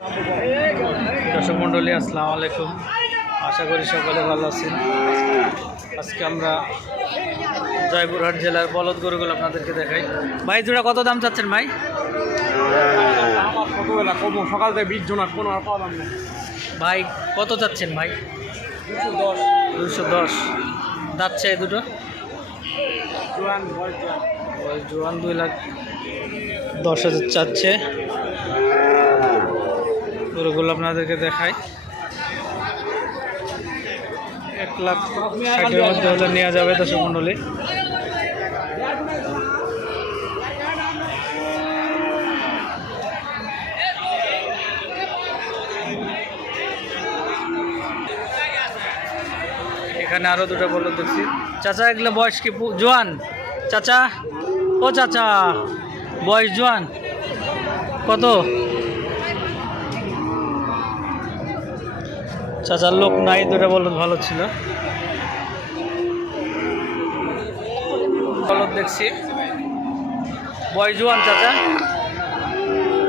দর্শক মন্ডলী, আসসালামু আলাইকুম। আশা করি সকলে ভালো আছেন। আজকে আমরা জয়পুরহাট জেলার বলদ গরুগুলো আপনাদেরকে দেখাই। ভাই জোড়া কত দাম চাচ্ছেন ভাই? সকাল থেকে 20 জন আর কোনো আর পাওয়া দাম নেই ভাই কত চাচ্ছেন ভাই? 210। যাচ্ছে এই দুটো জোয়ান 2,10,000 চাচ্ছে। গরুগুলো আপনাদেরকে দেখাই। 1,60,000 মধ্যে হলে নেওয়া যাবে দর্শক মন্ডলী। এখানে আরো দুটো বলদ দেখছি। চাচা এগুলো বয়স কি জোয়ান? চাচা, ও চাচা, বয়স জোয়ান কত? চাচার লোক নাই, দুটো বলদ ভালো ছিল। বলদ দেখছি বয়স জোয়ান। চাচা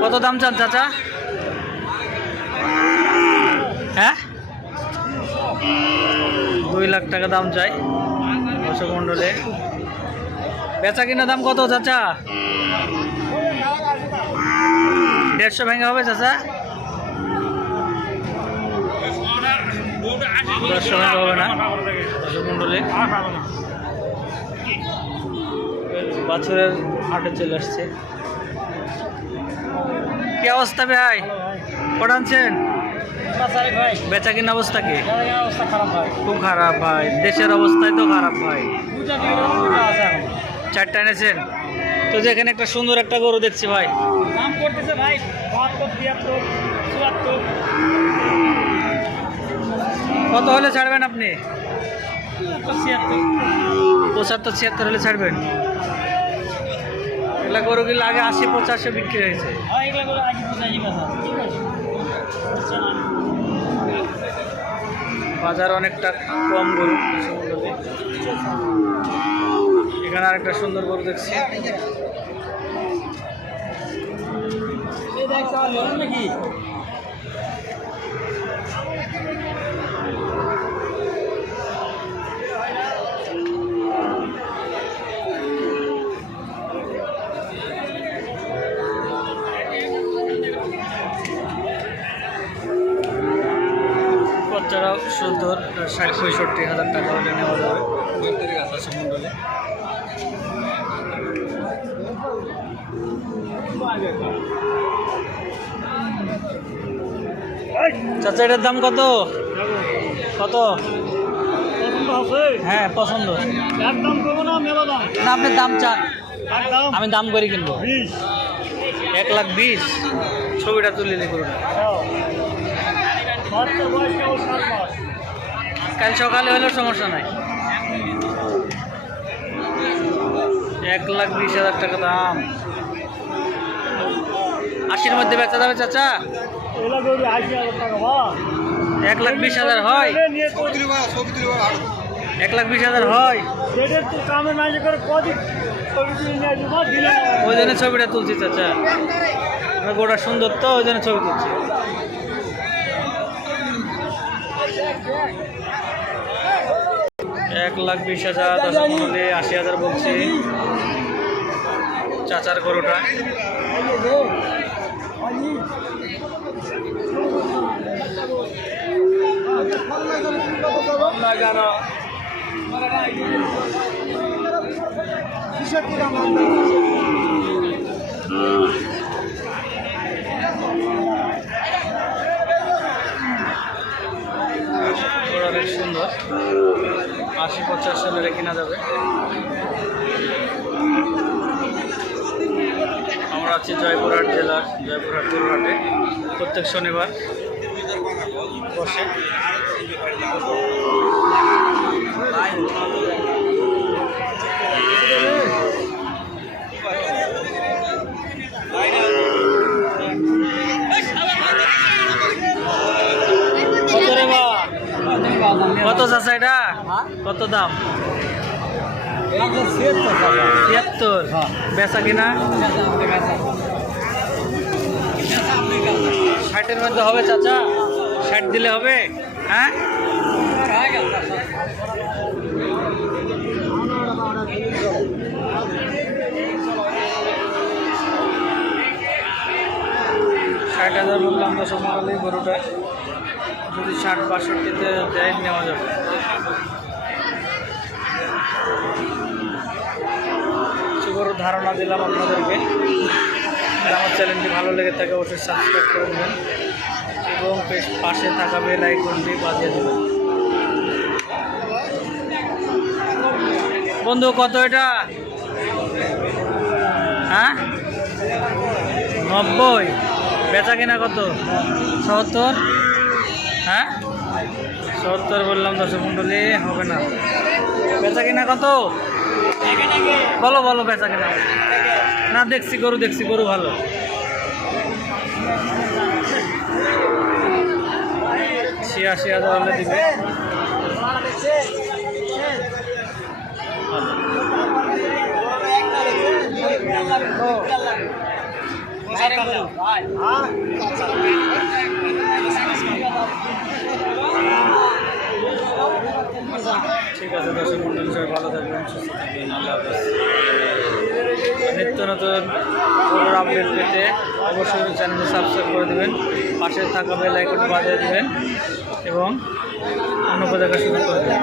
কত দাম চান চাচা? হ্যাঁ, 2 লাখ টাকা দাম চাই দর্শক মন্ডলে। বেচা কিনা দাম কত চাচা? 150 ভেঙে হবে চাচা? 150 ভেঙে হবে না দর্শক মন্ডলে। বছরের হাটে চলে আসছে। কি অবস্থা ভাই? কটা আনছেন? বেচা কিনা অবস্থা কি? খুব খারাপ ভাই, দেশের অবস্থায় তো খারাপ ভাই। 4টা এনেছেন তো? যেখানে একটা সুন্দর একটা গরু দেখছি ভাই, দাম করতেছে ভাই 72, 73, 74। কত হলে ছাড়বেন আপনি? 75, 76 হলে ছাড়বেন। এগুলা গরুগুলো আগে 80-85 বিক্রি হয়েছে। বাজার অনেকটা কম গরু। এখানে আরেকটা সুন্দর গরু দেখছি। বাচ্চারাও সুন্দর, 60-65 হাজার টাকা হলে নেওয়া যাবে মন্ডলে। চাচা এটার দাম কত? কত? হ্যাঁ পছন্দ। না আপনি দাম চান, আমি দাম করে কিনবো। 1,20,000। ছবিটা তুলে দিই করুন। কাল সকালে হলেও সমস্যা নাই। 1,20,000 টাকা দাম। 80-র মধ্যে বেচা যাবে চাচা? 1,20,000 হয়? 1,20,000 হয়? ওই জন্য ছবিটা তুলছি চাচা। গোটা সুন্দর তো, ওই জন্য ছবি তুলছি। 1,20,000 দর্শক মূল্যে 80,000 বলছি চাচার গরুটা। অনেক সুন্দর, 80-85 সালে কেনা যাবে। আমরা আছি জয়পুরহাট জেলার জয়পুরহাট গরুহাটে। প্রত্যেক শনিবার বসে। কত চাচা এটা? কত দাম? 73। বেচা কিনা 60-এর মধ্যে হবে চাচা? 60 দিলে হবে? হ্যাঁ, ষাট হাজার বললাম তো সকালে গরুটা যদি 60-62-তে দেয় নেওয়া যাবে। কিছু গরুর ধারণা দিলাম আপনাদেরকে। আমার চ্যানেলটি ভালো লেগে থাকে অবশ্যই সাবস্ক্রাইব করে দেবেন এবং পাশে থাকা বেল আইকনটি বাজিয়ে দেবেন। বন্ধু কত এটা? হ্যাঁ, 90। বেচা কিনা কত? 70। হ্যাঁ, 70 বললাম দর্শক মণ্ডলী, হবে না। বেচা কিনা কত? বলো বলো বেচা কিনা। না, দেখছি গরু ভালো। ছিয়াশি হাজার হলে দিবে। ঠিক আছে দর্শক মন্ডলী, সবাই ভালো থাকবেন, সুস্থ থাকবেন, আল্লাহ হাফেজ। নিত্য নতুন খবর আপডেট পেতে অবশ্যই চ্যানেলটি সাবস্ক্রাইব করে দেবেন, পাশে থাকা বেল আইকন বাজিয়ে দেবেন এবং অন্য দেখা শুরু করে দেবেন।